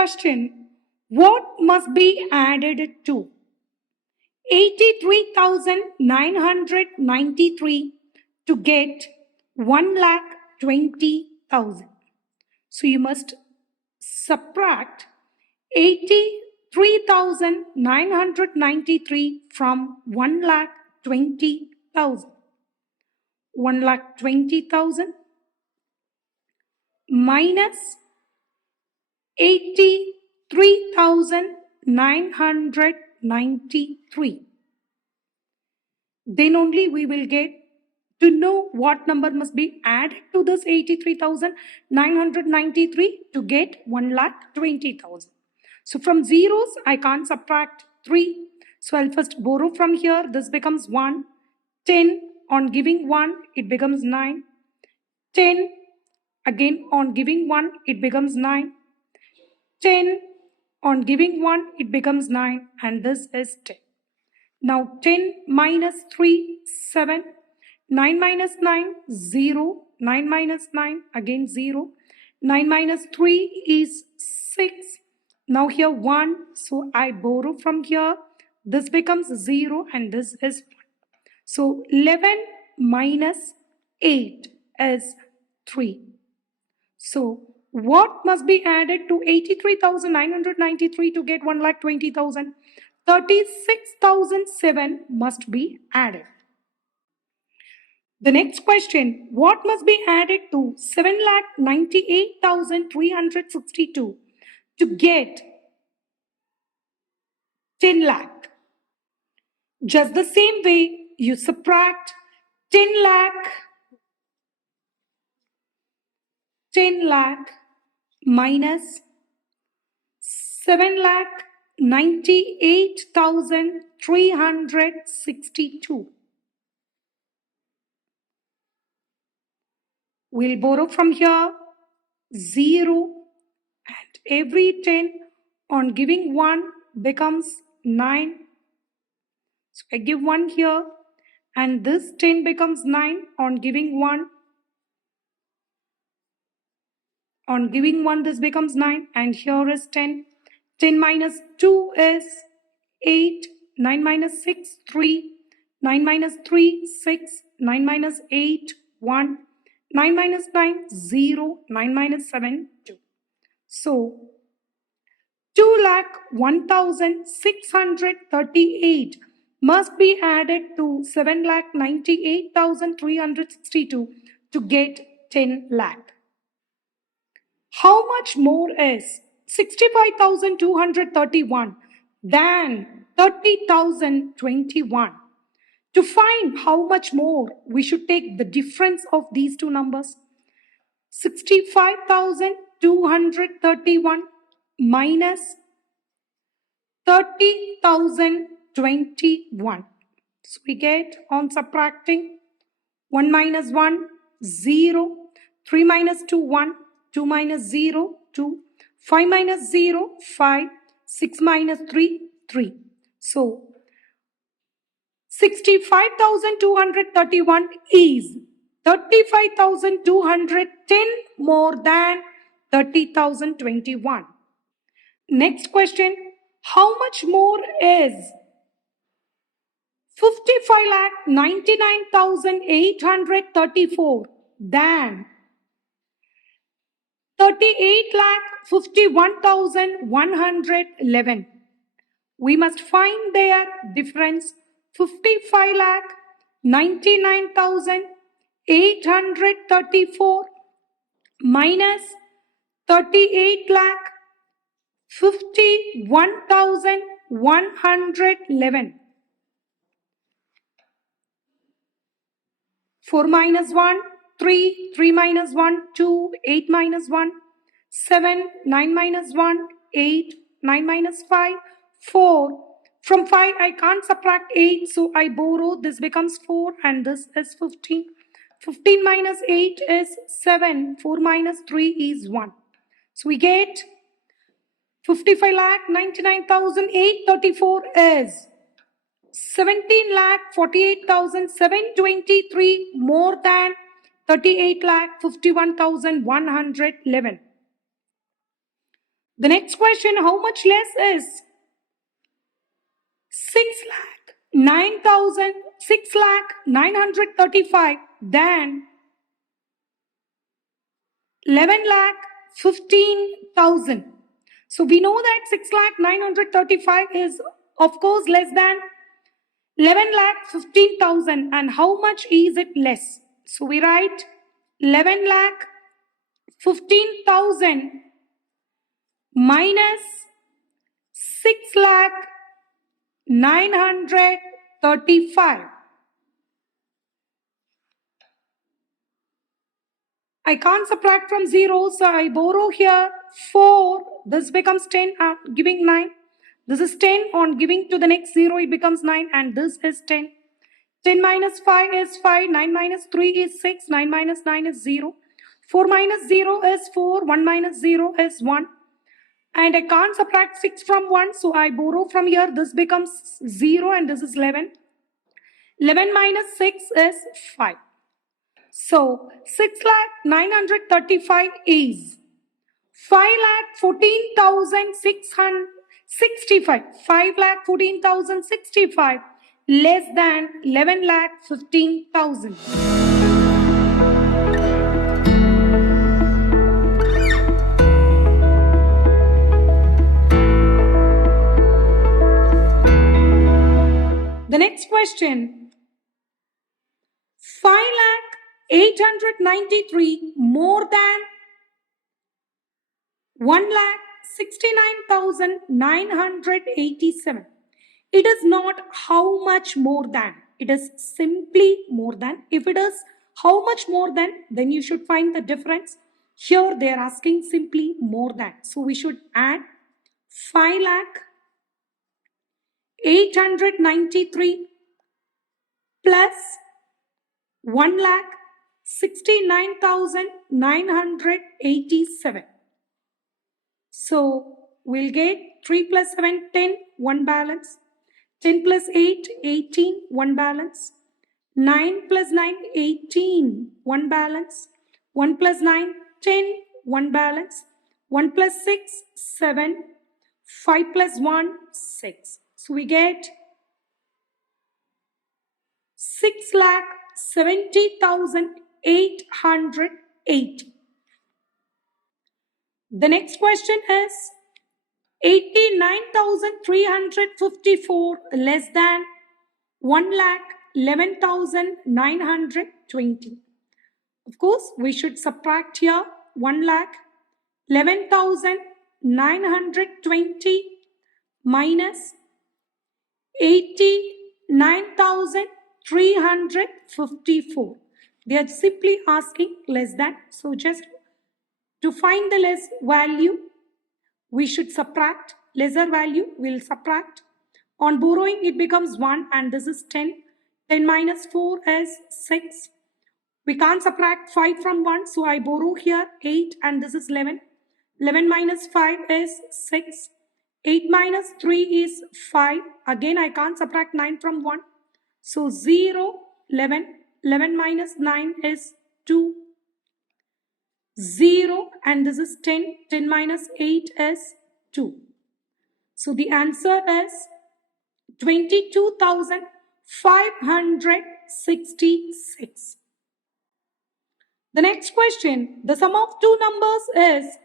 question, what must be added to 83,993 to get 1,20,000? So you must subtract 83,993 from 1,20,000. 1,20,000 minus 83,993. Then only we will get to know what number must be added to this 83,993 to get 1,20,000. So from zeros, I can't subtract 3. So I'll first borrow from here. This becomes 1. 10 on giving 1, it becomes 9. 10 again on giving 1, it becomes 9. 10 on giving 1, it becomes 9, and this is 10. Now 10 minus 3, 7. 9 minus 9, 0. 9 minus 9, again 0. 9 minus 3 is 6. Now here 1, so I borrow from here. This becomes 0 and this is 1. So 11 minus 8 is 3. So what must be added to 83,993 to get 1,20,000? 36,007 must be added. The next question, what must be added to 7,98,362 to get 10 lakh? Just the same way, you subtract 10 lakh minus 7,98,362. We'll borrow from here 0, and every 10 on giving 1 becomes 9. So I give 1 here, and this 10 becomes 9 on giving 1. On giving 1, this becomes 9, and here is 10. 10 minus 2 is 8. 9 minus 6, 3. 9 minus 3, 6. 9 minus 8, 1. 9 minus 9, 0. 9 minus 7, 2. So 2,01,638 must be added to 7,98,362 to get 10 lakh. How much more is 65,231 than 30,021? To find how much more, we should take the difference of these two numbers. 65,231 minus 30,021. So we get, on subtracting, 1 minus 1, 0. 3 minus 2, 1. 2 minus 0, 2. 5 minus 0, 5. 6 minus 3, 3. So 65,231 is 35,210 more than 30,021. Next question, how much more is 55,99,834 than 38,51,111? We must find their difference. 55,99,834 minus 38,51,111. 4 minus 1, 3. 3 minus 1, 2. 8 minus 1, 7. 9 minus 1, 8. 9 minus 5, 4. From 5, I can't subtract 8, so I borrow. This becomes 4, and this is 15. 15 minus 8 is 7. 4 minus 3 is 1. So we get 55,99,834 is 17,48,723 more than 38,51,111. The next question, how much less is 6,935 than 11,15,000. So we know that 6,935 is of course less than 11,15,000, and how much is it less? So we write 11,15,000 minus 6,935. I can't subtract from 0, so I borrow here 4. This becomes 10, giving 9. This is 10. On giving to the next 0, it becomes 9, and this is 10. 10 minus 5 is 5. 9 minus 3 is 6. 9 minus 9 is 0. 4 minus 0 is 4. 1 minus 0 is 1. And I can't subtract 6 from 1, so I borrow from here. This becomes 0, and this is 11. 11 minus 6 is 5. So 6,935 is 5,14,665. 5,14,065 less than 11,15,000. The next question, 5,893 more than 1,69,987. It is not how much more than, it is simply more than. If it is how much more than, then you should find the difference. Here they are asking simply more than. So we should add 5,893 plus 1,69,987. So we'll get 3 plus 7, 10, 1 balance. 10 plus 8, 18, 1 balance. 9 plus 9, 18, 1 balance. 1 plus 9, 10, 1 balance. 1 plus 6, 7. 5 plus 1, 6. So we get 6,70,880. The next question is 89,354 less than 1,11,920. Of course, we should subtract here 1,11,920 minus 89,354. They are simply asking less than. So just to find the less value, we should subtract. Lesser value, we'll subtract. On borrowing, it becomes 1, and this is 10. 10 minus 4 is 6. We can't subtract 5 from 1, so I borrow here 8, and this is 11. 11 minus 5 is 6. 8 minus 3 is 5. Again, I can't subtract 9 from 1. So 0, 11. 11 minus 9 is 2. 0, and this is 10. 10 minus 8 is 2. So the answer is 22,566. The next question, the sum of two numbers is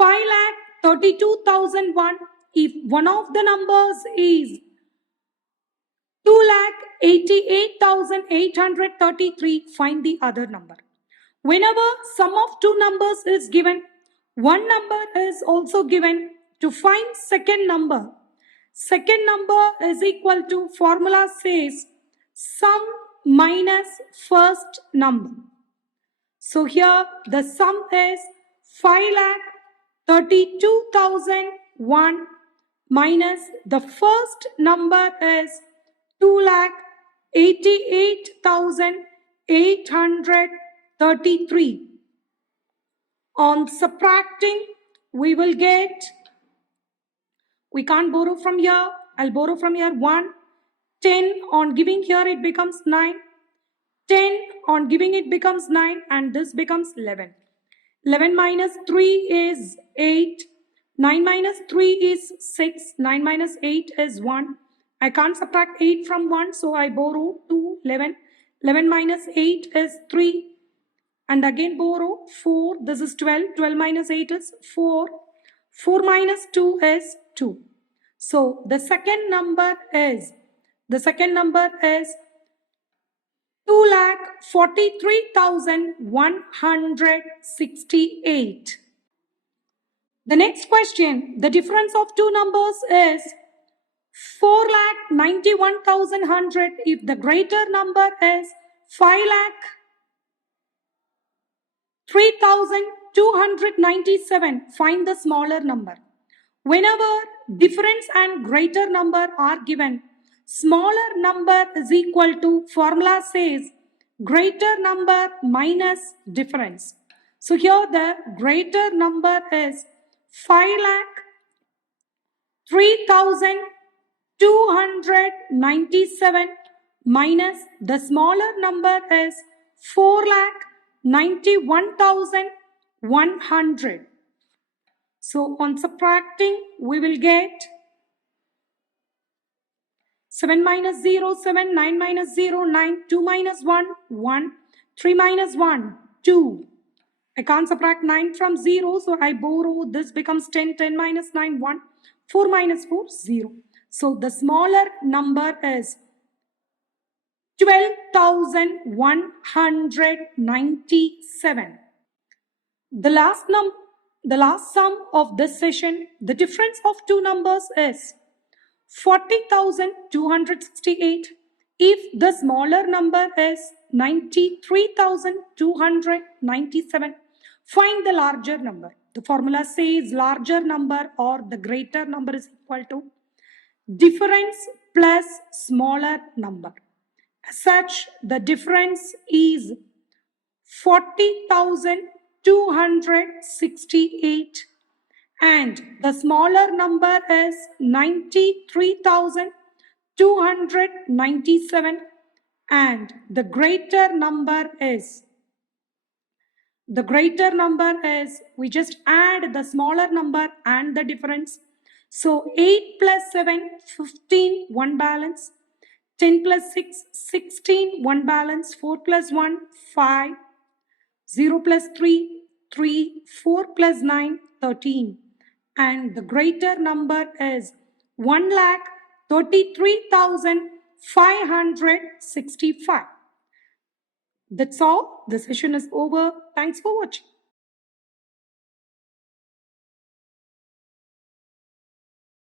5,32,001. If one of the numbers is 2,88,833, find the other number. Whenever sum of two numbers is given, one number is also given. To find second number is equal to, formula says sum minus first number. So here the sum is 5,32,001 minus the first number is 2,88,833. On subtracting, we will get, we can't borrow from here, I'll borrow from here 1. 10 on giving here it becomes 9. 10 on giving it becomes 9, and this becomes 11. 11 minus 3 is 8. 9 minus 3 is 6. 9 minus 8 is 1. I can't subtract 8 from 1, so I borrow 2, 11. 11 minus 8 is 3. And again borrow 4. This is 12. 12 minus 8 is 4. 4 minus 2 is 2. So the second number is 2,43,168. The next question, the difference of two numbers is 4,91,100 if the greater number is 5,03,297. Find the smaller number. Whenever difference and greater number are given, smaller number is equal to, formula says, greater number minus difference. So here the greater number is 5,03,297 minus the smaller number is 4,91,100. So on subtracting, we will get 7 minus 0, 7, 9 minus 0, 9, 2 minus 1, 1, 3 minus 1, 2. I can't subtract 9 from 0, so I borrow. This becomes 10, 10 minus 9, 1, 4 minus 4, 0. So the smaller number is 12,197. The last sum of this session, the difference of two numbers is 40,268 if the smaller number is 93,297. Find the larger number. The formula says larger number or the greater number is equal to difference plus smaller number. As such, the difference is 40,268 and the smaller number is 93,297 and the greater number is, we just add the smaller number and the difference. So 8 plus 7, 15, 1 balance. 10 plus 6, 16, 1 balance. 4 plus 1, 5. 0 plus 3, 3. 4 plus 9, 13. And the greater number is 1,33,565. That's all. The session is over. Thanks for watching.